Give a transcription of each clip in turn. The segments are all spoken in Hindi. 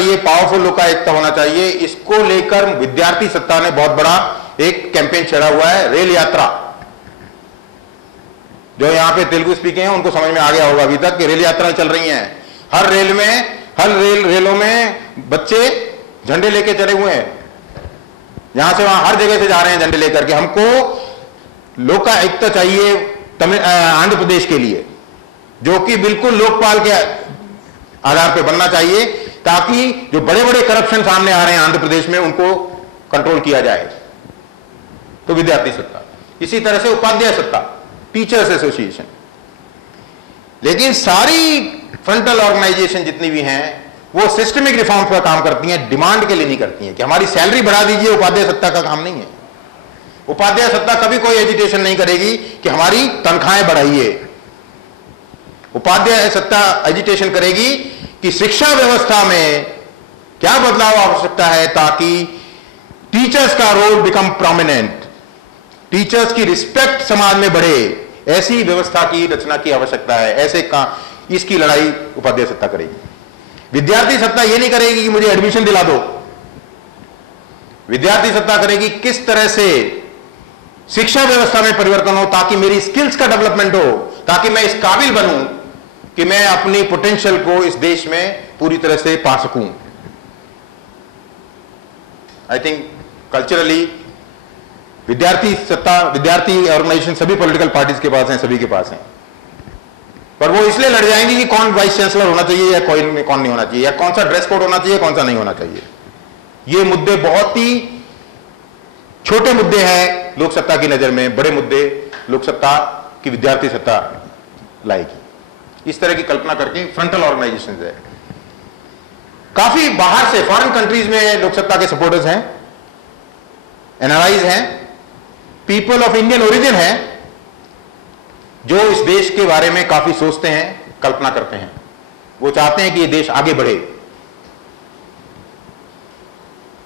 ये पावरफुल लोकायुक्ता होना चाहिए। इसको लेकर विद्यार्थी सत्ता ने बहुत बड़ा एक कैंपेन छेड़ा हुआ है। रेल यात्रा, जो यहां पे तेलुगु स्पीकिंग है उनको समझ में आ गया होगा अभी तक कि रेल यात्राएं चल रही हैं। हर रेलों में बच्चे झंडे लेके चले हुए हैं, यहां से वहां हर जगह से जा रहे हैं झंडे लेकर के। हमको लोकायुक्ता चाहिए आंध्र प्रदेश के लिए, जो कि बिल्कुल लोकपाल के आधार पर बनना चाहिए, ताकि जो बड़े बड़े करप्शन सामने आ रहे हैं आंध्र प्रदेश में उनको कंट्रोल किया जाए। तो विद्यार्थी सत्ता, इसी तरह से उपाध्याय सत्ता, टीचर्स एसोसिएशन। लेकिन सारी फ्रंटल ऑर्गेनाइजेशन जितनी भी हैं वो सिस्टमिक रिफॉर्म पर काम करती हैं, डिमांड के लिए नहीं करती हैं कि हमारी सैलरी बढ़ा दीजिए। उपाध्याय सत्ता का काम नहीं है। उपाध्याय सत्ता कभी कोई एजिटेशन नहीं करेगी कि हमारी तनख्वाहें बढ़ाइए। उपाध्याय सत्ता एजिटेशन करेगी कि शिक्षा व्यवस्था में क्या बदलाव आवश्यकता है ताकि टीचर्स का रोल बिकम प्रोमिनेंट, टीचर्स की रिस्पेक्ट समाज में बढ़े। ऐसी व्यवस्था की रचना की आवश्यकता है। ऐसे का इसकी लड़ाई उपाध्याय सत्ता करेगी। विद्यार्थी सत्ता यह नहीं करेगी कि मुझे एडमिशन दिला दो। विद्यार्थी सत्ता करेगी किस तरह से शिक्षा व्यवस्था में परिवर्तन हो ताकि मेरी स्किल्स का डेवलपमेंट हो, ताकि मैं इस काबिल बनूं कि मैं अपनी पोटेंशियल को इस देश में पूरी तरह से पा सकूं। आई थिंक कल्चरली विद्यार्थी सत्ता, विद्यार्थी ऑर्गेनाइजेशन सभी पॉलिटिकल पार्टीज के पास हैं, सभी के पास हैं, पर वो इसलिए लड़ जाएंगे कि कौन वाइस चांसलर होना चाहिए या कौन नहीं होना चाहिए, या कौन सा ड्रेस कोड होना चाहिए, कौन सा नहीं होना चाहिए। ये मुद्दे बहुत ही छोटे मुद्दे हैं लोक सत्ता की नजर में, बड़े मुद्दे लोक सत्ता की विद्यार्थी सत्ता लाएगी। इस तरह की कल्पना करके फ्रंटल ऑर्गेनाइजेशन है। काफी बाहर से फॉरेन कंट्रीज में लोक सत्ता के सपोर्टर्स हैं, एनआरआईज हैं, पीपल ऑफ इंडियन ओरिजिन हैं, जो इस देश के बारे में काफी सोचते हैं, कल्पना करते हैं। वो चाहते हैं कि ये देश आगे बढ़े,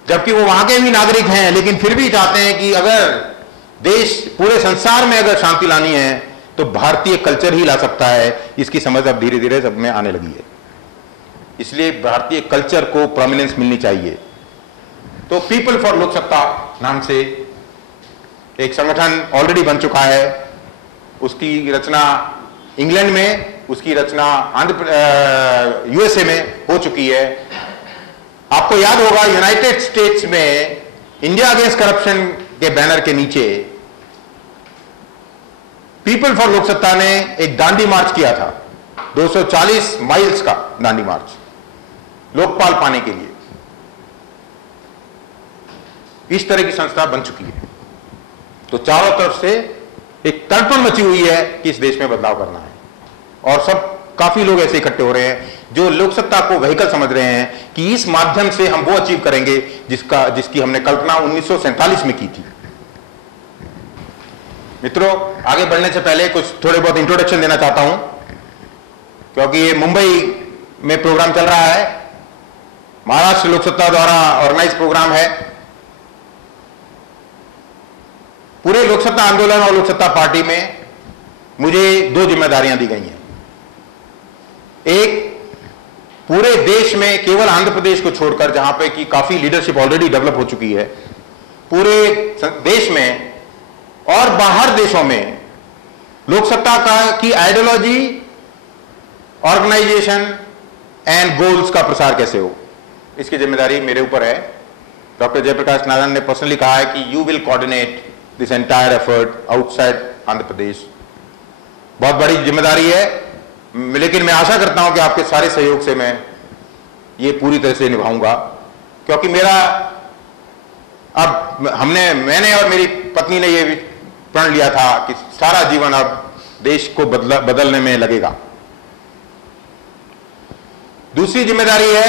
जबकि वो वहां के भी नागरिक हैं, लेकिन फिर भी चाहते हैं कि अगर देश पूरे संसार में अगर शांति लानी है तो भारतीय कल्चर ही ला सकता है। इसकी समझ अब धीरे धीरे सब में आने लगी है। इसलिए भारतीय कल्चर को प्रोमिनेंस मिलनी चाहिए। तो पीपल फॉर लोक सत्ता नाम से एक संगठन ऑलरेडी बन चुका है। उसकी रचना इंग्लैंड में, उसकी रचना यूएसए में हो चुकी है। आपको याद होगा यूनाइटेड स्टेट्स में इंडिया अगेंस्ट करप्शन के बैनर के नीचे पीपल फॉर लोक सत्ता ने एक दांडी मार्च किया था, 240 माइल्स का दांडी मार्च, लोकपाल पाने के लिए। इस तरह की संस्था बन चुकी है। तो चारों तरफ से एक तड़पण मची हुई है कि इस देश में बदलाव करना है, और सब काफी लोग ऐसे इकट्ठे हो रहे हैं जो लोकसत्ता को व्हीकल समझ रहे हैं कि इस माध्यम से हम वो अचीव करेंगे जिसकी हमने कल्पना 1947 में की थी। मित्रों, आगे बढ़ने से पहले कुछ थोड़े बहुत इंट्रोडक्शन देना चाहता हूं, क्योंकि ये मुंबई में प्रोग्राम चल रहा है, महाराष्ट्र लोकसत्ता द्वारा ऑर्गेनाइज प्रोग्राम है। पूरे लोकसत्ता आंदोलन और लोकसत्ता पार्टी में मुझे दो जिम्मेदारियां दी गई हैं। एक, पूरे देश में केवल आंध्र प्रदेश को छोड़कर, जहां पे कि काफी लीडरशिप ऑलरेडी डेवलप हो चुकी है, पूरे देश में और बाहर देशों में लोकसत्ता की आइडियोलॉजी, ऑर्गेनाइजेशन एंड गोल्स का प्रसार कैसे हो, इसकी जिम्मेदारी मेरे ऊपर है। डॉक्टर जयप्रकाश नारायण ने पर्सनली कहा है कि you will coordinate this entire effort outside Andhra Pradesh. बहुत बड़ी जिम्मेदारी है, लेकिन मैं आशा करता हूं कि आपके सारे सहयोग से मैं ये पूरी तरह से निभाऊंगा, क्योंकि मैंने और मेरी पत्नी ने ये प्रण लिया था कि सारा जीवन अब देश को बदलने में लगेगा। दूसरी जिम्मेदारी है,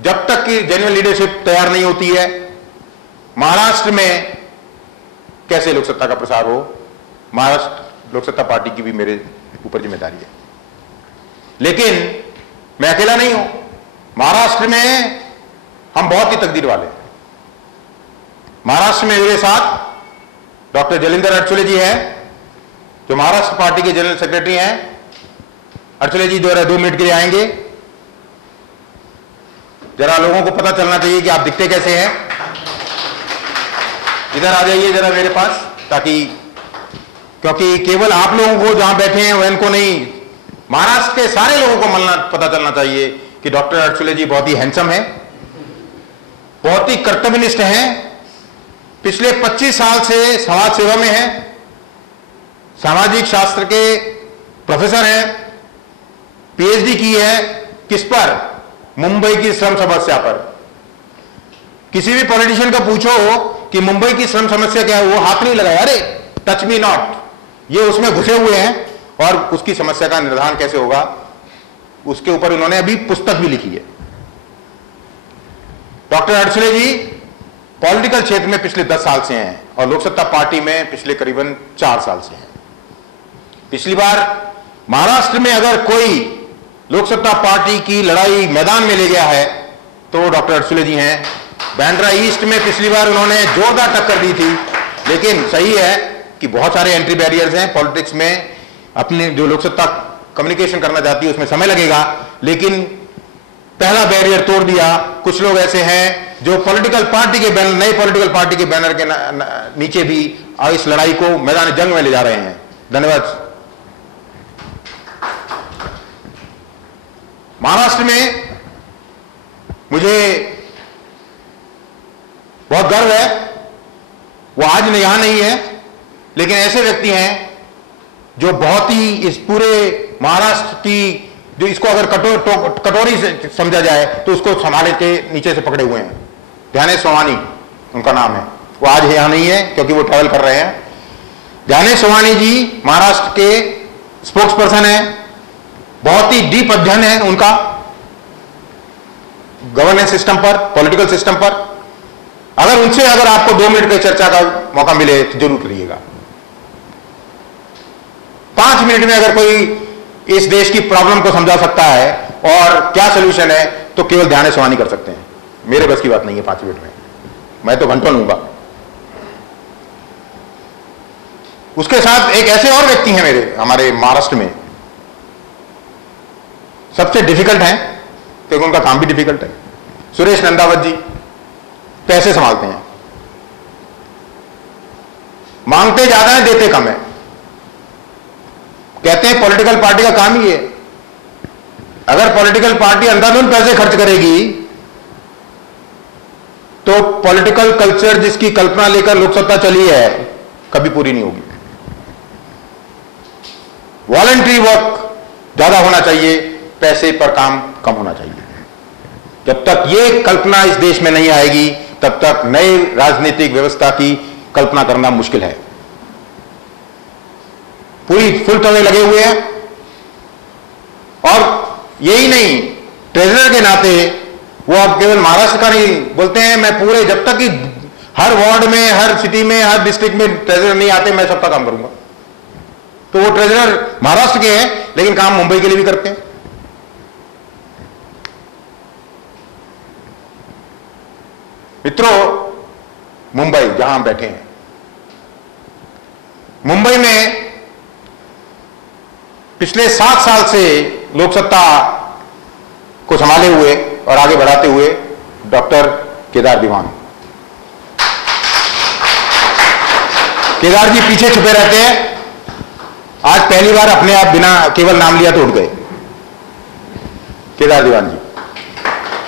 जब तक कि जेन्युइन लीडरशिप तैयार नहीं होती है, महाराष्ट्र में कैसे लोकसत्ता का प्रसार हो, महाराष्ट्र लोकसत्ता पार्टी की भी मेरे ऊपर जिम्मेदारी है। लेकिन मैं अकेला नहीं हूं, महाराष्ट्र में हम बहुत ही तकदीर वाले हैं। महाराष्ट्र में मेरे साथ डॉक्टर जलिंदर अडसुले जी हैं, जो महाराष्ट्र पार्टी के जनरल सेक्रेटरी हैं। अडसुले जी 2 मिनट के लिए आएंगे। जरा लोगों को पता चलना चाहिए कि आप दिखते कैसे हैं। इधर आ जाइए जरा मेरे पास, ताकि, क्योंकि केवल आप लोगों को जहां बैठे हैं वह इनको नहीं, महाराष्ट्र के सारे लोगों को पता चलना चाहिए कि डॉक्टर अड़सुले जी बहुत ही हैंडसम है, बहुत ही कर्तव्यनिष्ठ हैं, पिछले 25 साल से समाज सेवा में हैं, सामाजिक शास्त्र के प्रोफेसर हैं, पीएचडी की है। किस पर? मुंबई की श्रम समस्या पर। किसी भी पॉलिटिशियन का पूछो कि मुंबई की श्रम समस्या क्या है, वो हाथ नहीं लगाए, अरे टच मी नॉट, ये उसमें घुसे हुए हैं, और उसकी समस्या का निर्धारण कैसे होगा उसके ऊपर उन्होंने अभी पुस्तक भी लिखी है। डॉक्टर अड़सुले जी पॉलिटिकल क्षेत्र में पिछले 10 साल से हैं और लोक सत्ता पार्टी में पिछले करीबन 4 साल से हैं। पिछली बार महाराष्ट्र में अगर कोई लोक सत्ता पार्टी की लड़ाई मैदान में ले गया है तो डॉक्टर अड़सुले जी हैं। बांद्रा ईस्ट में पिछली बार उन्होंने जोरदार टक्कर दी थी, लेकिन सही है कि बहुत सारे एंट्री बैरियर्स हैं पॉलिटिक्स में। अपने जो लोक सत्ता कम्युनिकेशन करना चाहती है उसमें समय लगेगा, लेकिन पहला बैरियर तोड़ दिया। कुछ लोग ऐसे हैं जो पॉलिटिकल पार्टी के बैनर, नई पॉलिटिकल पार्टी के बैनर के नीचे भी इस लड़ाई को मैदान जंग में ले जा रहे हैं। धन्यवाद। महाराष्ट्र में मुझे बहुत गर्व है, वो आज यहां नहीं है, लेकिन ऐसे व्यक्ति हैं जो बहुत ही इस पूरे महाराष्ट्र की, जो इसको अगर कटोरी से समझा जाए तो उसको संभाले के नीचे से पकड़े हुए हैं। ज्ञानेश सोमानी उनका नाम है, वो आज यहां नहीं है क्योंकि वो ट्रैवल कर रहे हैं। ज्ञानेश सोमानी जी महाराष्ट्र के स्पोक्स पर्सन है, बहुत ही डीप अध्ययन है उनका गवर्नेंस सिस्टम पर, पॉलिटिकल सिस्टम पर। अगर आपको 2 मिनट की चर्चा का मौका मिले तो जरूर करिएगा। 5 मिनट में अगर कोई इस देश की प्रॉब्लम को समझा सकता है और क्या सोल्यूशन है तो केवल ज्ञानेश सोमानी कर सकते हैं। मेरे बस की बात नहीं है 5 मिनट में, मैं तो घंटों लूंगा। उसके साथ एक ऐसे और व्यक्ति हैं हमारे महाराष्ट्र में, सबसे डिफिकल्ट हैं क्योंकि उनका काम भी डिफिकल्ट है। सुरेश नंदावत जी पैसे संभालते हैं, मांगते ज्यादा है देते कम है। कहते हैं पॉलिटिकल पार्टी का काम ही है, अगर पॉलिटिकल पार्टी अंधाधुंध पैसे खर्च करेगी तो पॉलिटिकल कल्चर जिसकी कल्पना लेकर लोकसत्ता चली है कभी पूरी नहीं होगी। वॉलंटरी वर्क ज्यादा होना चाहिए, पैसे पर काम कम होना चाहिए। जब तक ये कल्पना इस देश में नहीं आएगी तब तक नई राजनीतिक व्यवस्था की कल्पना करना मुश्किल है। पूरी फुल टवे लगे हुए हैं, और यही नहीं, ट्रेजरर के नाते वो अब केवल महाराष्ट्र का नहीं बोलते हैं, मैं पूरे, जब तक कि हर वार्ड में, हर सिटी में, हर डिस्ट्रिक्ट में ट्रेजरर नहीं आते मैं सबका काम करूंगा। तो वो ट्रेजरर महाराष्ट्र के हैं लेकिन काम मुंबई के लिए भी करते हैं। मित्रों, मुंबई जहां हम बैठे हैं, मुंबई में पिछले 7 साल से लोकसत्ता को संभाले हुए और आगे बढ़ाते हुए डॉक्टर केदार दीवान। केदार जी पीछे छुपे रहते हैं, आज पहली बार अपने आप बिना केवल नाम लिया तो उठ गए। केदार दीवान जी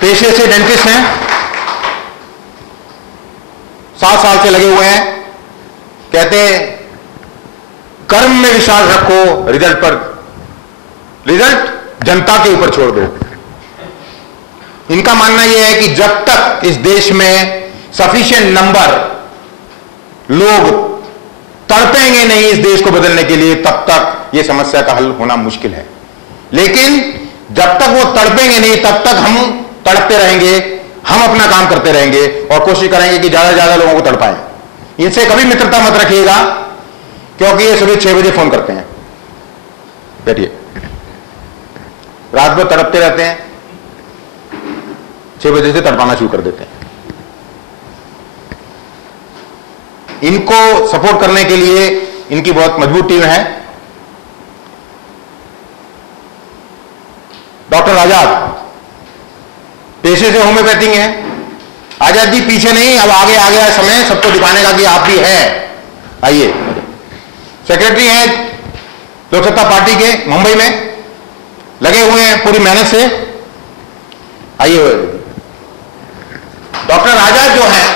पेशे से डेंटिस्ट हैं, 7 साल से लगे हुए हैं। कहते हैं कर्म में विश्वास रखो, रिजल्ट जनता के ऊपर छोड़ दो। इनका मानना यह है कि जब तक इस देश में सफिशिएंट नंबर लोग तड़पेंगे नहीं इस देश को बदलने के लिए, तब तक यह समस्या का हल होना मुश्किल है। लेकिन जब तक वो तड़पेंगे नहीं तब तक हम तड़पते रहेंगे, हम अपना काम करते रहेंगे और कोशिश करेंगे कि ज्यादा से ज्यादा लोगों को तड़पाएं। इनसे कभी मित्रता मत रखिएगा क्योंकि ये सुबह 6 बजे फोन करते हैं, बैठिए, रात भर तड़पते रहते हैं, 6 बजे से तड़पाना शुरू कर देते हैं। इनको सपोर्ट करने के लिए इनकी बहुत मजबूत टीम है। डॉक्टर आजाद पेशे से होम्योपैथिक हैं। आजाद जी पीछे नहीं, अब आगे आ गया समय सबको दिखाने का कि आप भी है। आइए, सेक्रेटरी हैं लोक सत्ता पार्टी के मुंबई में, लगे हुए हैं पूरी मेहनत से। आइए, डॉक्टर आजाद जो हैं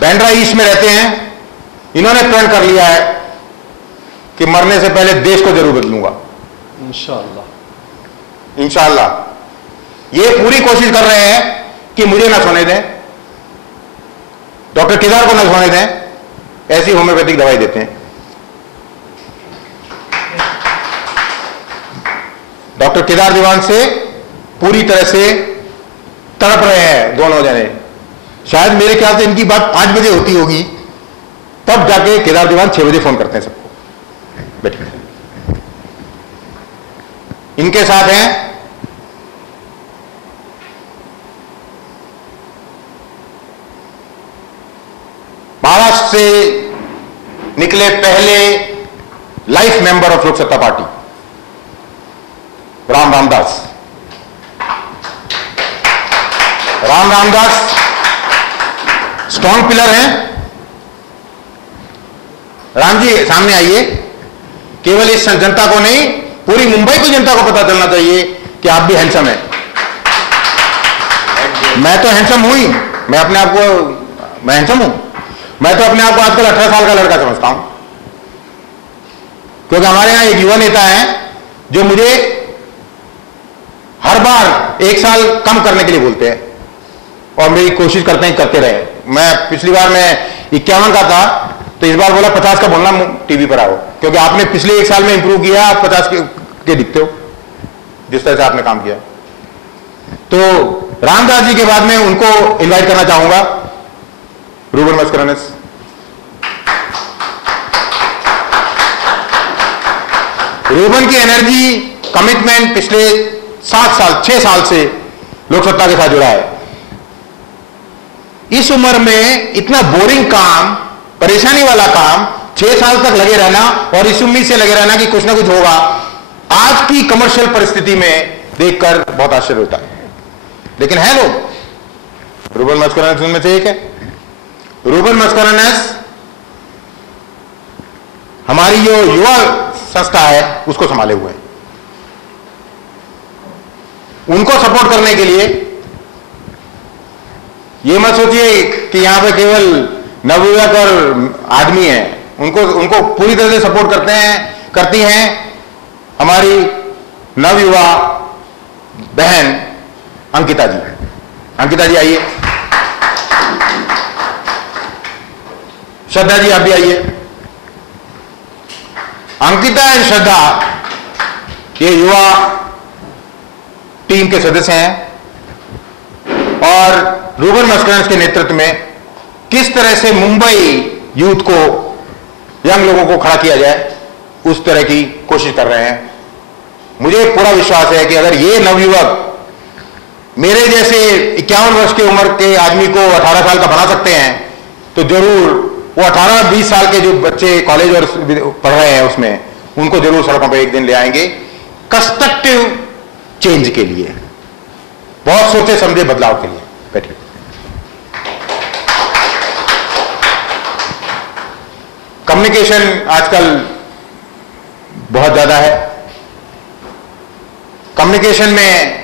बैंड्रा ईस्ट में रहते हैं, इन्होंने प्रण कर लिया है कि मरने से पहले देश को जरूर बदलूंगा इंशाअल्लाह। इंशाअल्लाह ये पूरी कोशिश कर रहे हैं कि मुझे ना सोने दें, डॉक्टर केदार को ना सोने दें, ऐसी होम्योपैथिक दवाई देते हैं। डॉक्टर केदार दीवान से पूरी तरह से तड़प रहे हैं दोनों जने। शायद मेरे ख्याल से इनकी बात 5 बजे होती होगी, तब जाके केदार दीवान 6 बजे फोन करते हैं सबको। बैठिए, इनके साथ हैं महाराष्ट्र से निकले पहले लाइफ मेंबर ऑफ लोक सत्ता party Ram Ramdas. Ram Ramdas strong pillar हैं। राम जी सामने आइए। केवल इस जनता को नहीं, पूरी मुंबई की जनता को पता चलना चाहिए कि आप भी हैंडसम हैं। मैं तो हैंडसम हूं ही, मैं अपने आप को मैं हैंडसम हूं। मैं तो अपने आप को आजकल 18 साल का लड़का समझता हूं, क्योंकि हमारे यहां एक युवा नेता है जो मुझे हर बार 1 साल कम करने के लिए बोलते हैं और मेरी कोशिश करते हैं करते रहे। मैं पिछली बार मैं 51 का था, तो इस बार बोला 50 का बोलना टीवी पर आओ, क्योंकि आपने पिछले 1 साल में इंप्रूव किया, आप 50 के दिखते हो जिस तरह से आपने काम किया। तो रामदास जी के बाद में उनको इनवाइट करना चाहूंगा, रूबन मस्करनस। रूबन की एनर्जी, कमिटमेंट पिछले 6 साल से लोक सत्ता के साथ जुड़ा है। इस उम्र में इतना बोरिंग काम, परेशानी वाला काम 6 साल तक लगे रहना और इस उम्मीद से लगे रहना कि कुछ ना कुछ होगा, आज की कमर्शियल परिस्थिति में देखकर बहुत आश्चर्य होता है। लेकिन है लोग। रूबन मस्करनस उनमें से एक है। रूबन मस्करनस हमारी जो युवा संस्था है उसको संभाले हुए हैं। उनको सपोर्ट करने के लिए ये मत सोचिए कि यहां पे केवल नवयुवक और आदमी हैं, उनको पूरी तरह से सपोर्ट करती हैं हमारी नवयुवा बहन अंकिता जी। अंकिता जी आइए। श्रद्धा जी आप भी आइए। अंकिता एंड श्रद्धा ये युवा टीम के सदस्य हैं और रूबन मस्करनस के नेतृत्व में किस तरह से मुंबई यूथ को, यंग लोगों को खड़ा किया जाए, उस तरह की कोशिश कर रहे हैं। मुझे पूरा विश्वास है कि अगर ये नवयुवक मेरे जैसे 51 वर्ष की उम्र के आदमी को 18 साल का बना सकते हैं, तो जरूर वो 18-20 साल के जो बच्चे कॉलेज और पढ़ रहे हैं उसमें, उनको जरूर सड़कों पर एक दिन ले आएंगे कंस्ट्रक्टिव चेंज के लिए, बहुत सोचे समझे बदलाव के लिए। बैठिए। कम्युनिकेशन आजकल बहुत ज्यादा है। कम्युनिकेशन में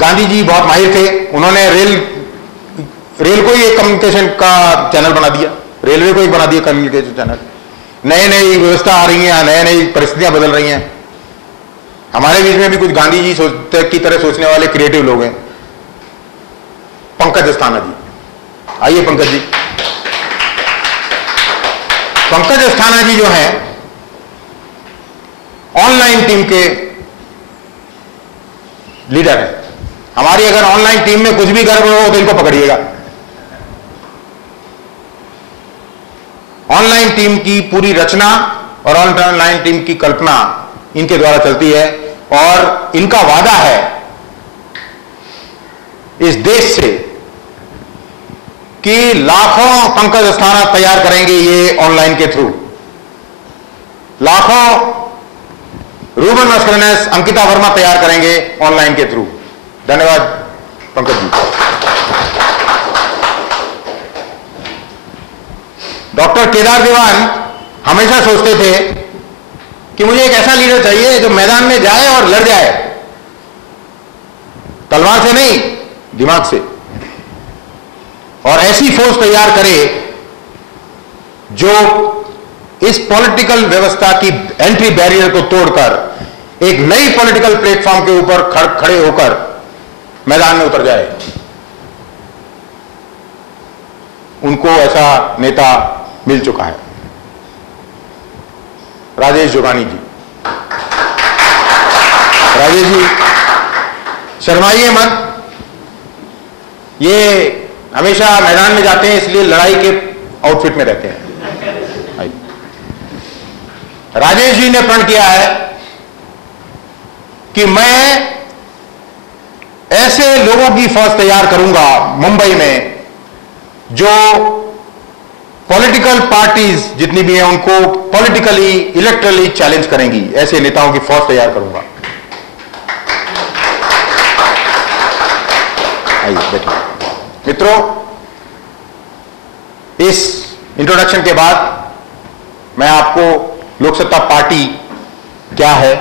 गांधी जी बहुत माहिर थे। उन्होंने रेल को ही एक कम्युनिकेशन का चैनल बना दिया, रेलवे को ही बना दिया कम्युनिकेशन चैनल। नई नई व्यवस्था आ रही है, नई नई परिस्थितियां बदल रही हैं। हमारे बीच में भी कुछ गांधी जी की तरह सोचने वाले क्रिएटिव लोग हैं। पंकज अस्थाना जी आइए। पंकज जी, पंकज अस्थाना जी जो हैं ऑनलाइन टीम के लीडर हैं। हमारी अगर ऑनलाइन टीम में कुछ भी गड़बड़ हो तो इनको पकड़िएगा। ऑनलाइन टीम की पूरी रचना और ऑनलाइन टीम की कल्पना इनके द्वारा चलती है और इनका वादा है इस देश से कि लाखों पंकज अस्थाना तैयार करेंगे ये ऑनलाइन के थ्रू। लाखों रूबन मस्करनस, अंकिता वर्मा तैयार करेंगे ऑनलाइन के थ्रू। धन्यवाद पंकज जी। डॉक्टर केदार दीवान हमेशा सोचते थे कि मुझे एक ऐसा लीडर चाहिए जो मैदान में जाए और लड़ जाए, तलवार से नहीं, दिमाग से, और ऐसी फोर्स तैयार करे जो इस पॉलिटिकल व्यवस्था की एंट्री बैरियर को तोड़कर एक नई पॉलिटिकल प्लेटफॉर्म के ऊपर खड़े होकर मैदान में उतर जाए। उनको ऐसा नेता मिल चुका है, राजेश जोगानी जी। राजेश जी शर्माइए मत, ये हमेशा मैदान में जाते हैं इसलिए लड़ाई के आउटफिट में रहते हैं। राजेश जी ने प्रण किया है कि मैं ऐसे लोगों की फौज तैयार करूंगा मुंबई में जो पॉलिटिकल पार्टीज जितनी भी हैं उनको पॉलिटिकली इलेक्ट्रली चैलेंज करेंगी। ऐसे नेताओं की फौज तैयार करूंगा। आइए बैठिए। मित्रों, इस इंट्रोडक्शन के बाद मैं आपको लोक सत्ता पार्टी क्या है,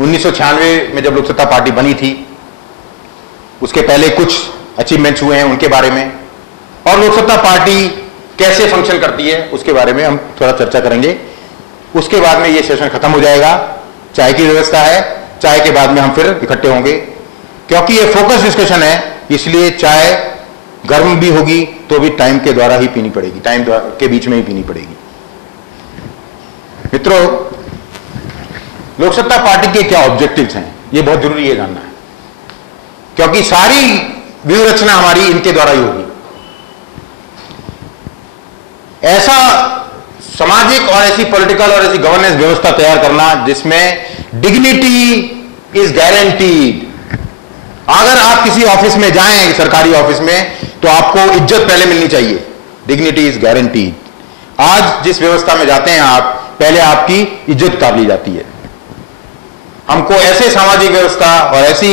1996 में जब लोक सत्ता पार्टी बनी थी उसके पहले कुछ अचीवमेंट्स हुए हैं उनके बारे में, और लोक सत्ता पार्टी कैसे फंक्शन करती है उसके बारे में हम थोड़ा चर्चा करेंगे। उसके बाद में ये सेशन खत्म हो जाएगा। चाय की व्यवस्था है, चाय के बाद में हम फिर इकट्ठे होंगे। क्योंकि ये फोकस डिस्कशन है इसलिए चाय गर्म भी होगी तो भी टाइम के द्वारा ही पीनी पड़ेगी, टाइम के बीच में ही पीनी पड़ेगी। मित्रों, लोक सत्ता पार्टी के क्या ऑब्जेक्टिव्स हैं ये बहुत जरूरी है जानना है, क्योंकि सारी व्यूह रचना हमारी इनके द्वारा ही होगी। ऐसा सामाजिक और ऐसी पॉलिटिकल और ऐसी गवर्नेंस व्यवस्था तैयार करना जिसमें डिग्निटी इज गारंटीड। अगर आप किसी ऑफिस में जाएं, सरकारी ऑफिस में, तो आपको इज्जत पहले मिलनी चाहिए। Dignity is guaranteed. आज जिस व्यवस्था में जाते हैं आप, पहले आपकी इज्जत उतार ली जाती है। हमको ऐसे सामाजिक व्यवस्था और ऐसी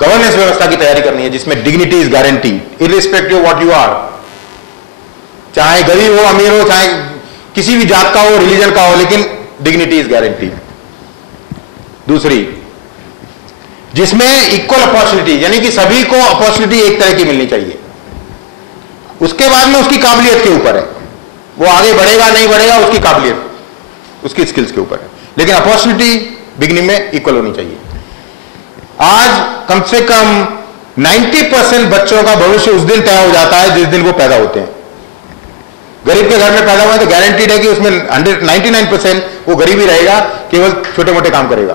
गवर्नेंस व्यवस्था की तैयारी करनी है जिसमें dignity is guaranteed irrespective what you are, चाहे गरीब हो, अमीर हो, चाहे किसी भी जात का हो, रिलीजन का हो, लेकिन डिग्निटी इज गारंटीड। दूसरी, जिसमें इक्वल अपॉर्चुनिटी, यानी कि सभी को अपॉर्चुनिटी एक तरह की मिलनी चाहिए। उसके बाद में उसकी काबिलियत के ऊपर है, वो आगे बढ़ेगा नहीं बढ़ेगा उसकी काबिलियत, उसकी स्किल्स के ऊपर है, लेकिन अपॉर्चुनिटी बिगिनिंग में इक्वल होनी चाहिए। आज कम से कम 90% बच्चों का भविष्य उस दिन तय हो जाता है जिस दिन वो पैदा होते हैं। गरीब के घर में पैदा हुआ है तो गारंटीड है कि उसमें 99% वो गरीब ही रहेगा, केवल छोटे मोटे काम करेगा।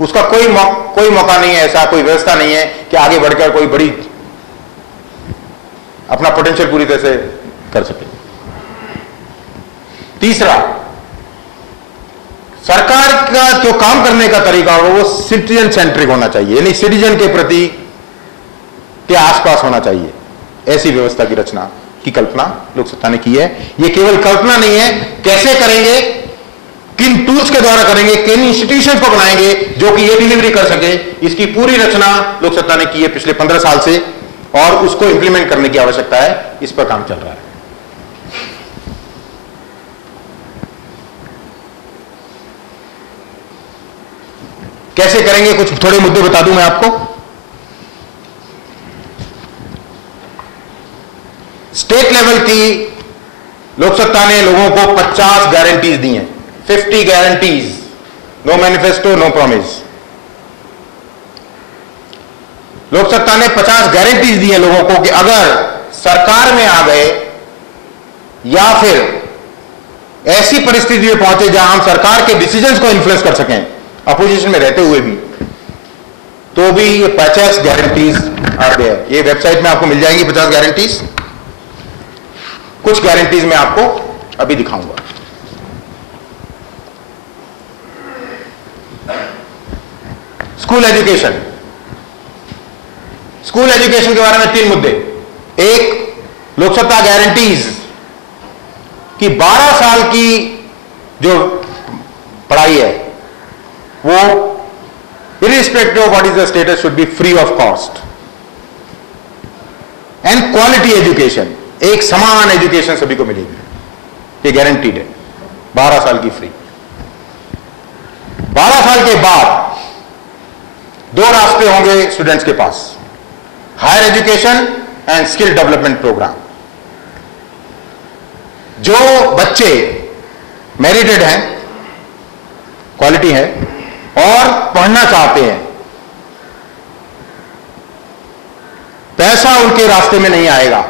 उसका कोई मौका नहीं है, ऐसा कोई व्यवस्था नहीं है कि आगे बढ़कर कोई बड़ी अपना पोटेंशियल पूरी तरह से कर सके। तीसरा, सरकार का जो काम करने का तरीका होगा वो सिटीजन सेंट्रिक होना चाहिए, यानी सिटीजन के प्रति के आसपास होना चाहिए। ऐसी व्यवस्था की रचना की कल्पना लोक सत्ता ने की है। ये केवल कल्पना नहीं है, कैसे करेंगे, किन टूल्स के द्वारा करेंगे, किन इंस्टीट्यूशन को बनाएंगे जो कि ये डिलीवरी कर सके, इसकी पूरी रचना लोक सत्ता ने की है पिछले 15 साल से, और उसको इंप्लीमेंट करने की आवश्यकता है। इस पर काम चल रहा है। कैसे करेंगे, कुछ थोड़े मुद्दे बता दूं मैं आपको। स्टेट लेवल की लोक सत्ता ने लोगों को 50 गारंटीज दी हैं, 50 guarantees, no manifesto no promise. Lok Satta ने 50 गारंटीज दी हैं लोगों को कि अगर सरकार में आ गए या फिर ऐसी परिस्थिति में पहुंचे जहां हम सरकार के डिसीजंस को इन्फ्लुएंस कर सकें, अपोजिशन में रहते हुए भी, तो भी ये 50 गारंटीज आर देयर। ये वेबसाइट में आपको मिल जाएंगी 50 गारंटीज। कुछ गारंटीज मैं आपको अभी दिखाऊंगा। School education. स्कूल एजुकेशन के बारे में 3 मुद्दे। एक, लोक सत्ता गारंटीज कि 12 साल की जो पढ़ाई है वो irrespective of what is the status, should be free of cost. And quality education, एक समान एजुकेशन सभी को मिलेगी, ये गारंटीड है। 12 साल की फ्री। 12 साल के बाद 2 रास्ते होंगे स्टूडेंट्स के पास, higher education and skill development program. जो बच्चे मेरिटेड हैं, क्वालिटी है और पढ़ना चाहते हैं, पैसा उनके रास्ते में नहीं आएगा।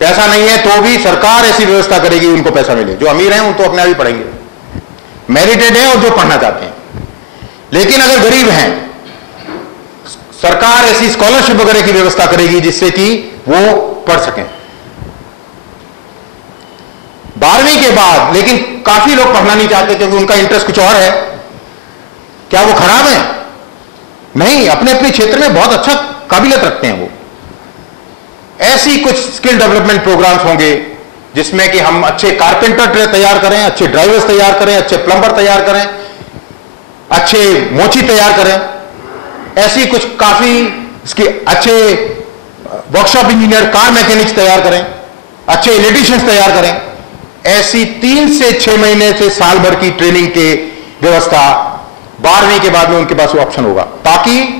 पैसा नहीं है तो भी सरकार ऐसी व्यवस्था करेगी उनको पैसा मिले। जो अमीर हैं वो तो अपने आप ही पढ़ेंगे, मेरिटेड है और जो पढ़ना चाहते हैं। लेकिन अगर गरीब हैं, सरकार ऐसी स्कॉलरशिप वगैरह की व्यवस्था करेगी जिससे कि वो पढ़ सकें। 12वीं के बाद लेकिन काफी लोग पढ़ना नहीं चाहते क्योंकि उनका इंटरेस्ट कुछ और है। क्या वो खराब है? नहीं, अपने अपने क्षेत्र में बहुत अच्छा काबिलियत रखते हैं वो। ऐसी कुछ स्किल डेवलपमेंट प्रोग्राम्स होंगे जिसमें कि हम अच्छे कारपेंटर तैयार करें, अच्छे ड्राइवर्स तैयार करें, अच्छे प्लम्बर तैयार करें, अच्छे मोची तैयार करें। ऐसी कुछ काफी इसके अच्छे वर्कशॉप इंजीनियर, कार मैकेनिक्स तैयार करें, अच्छे इलेक्ट्रीशियंस तैयार करें। ऐसी 3 से 6 महीने से साल भर की ट्रेनिंग के व्यवस्था 12वीं के बाद में उनके पास वो ऑप्शन होगा, ताकि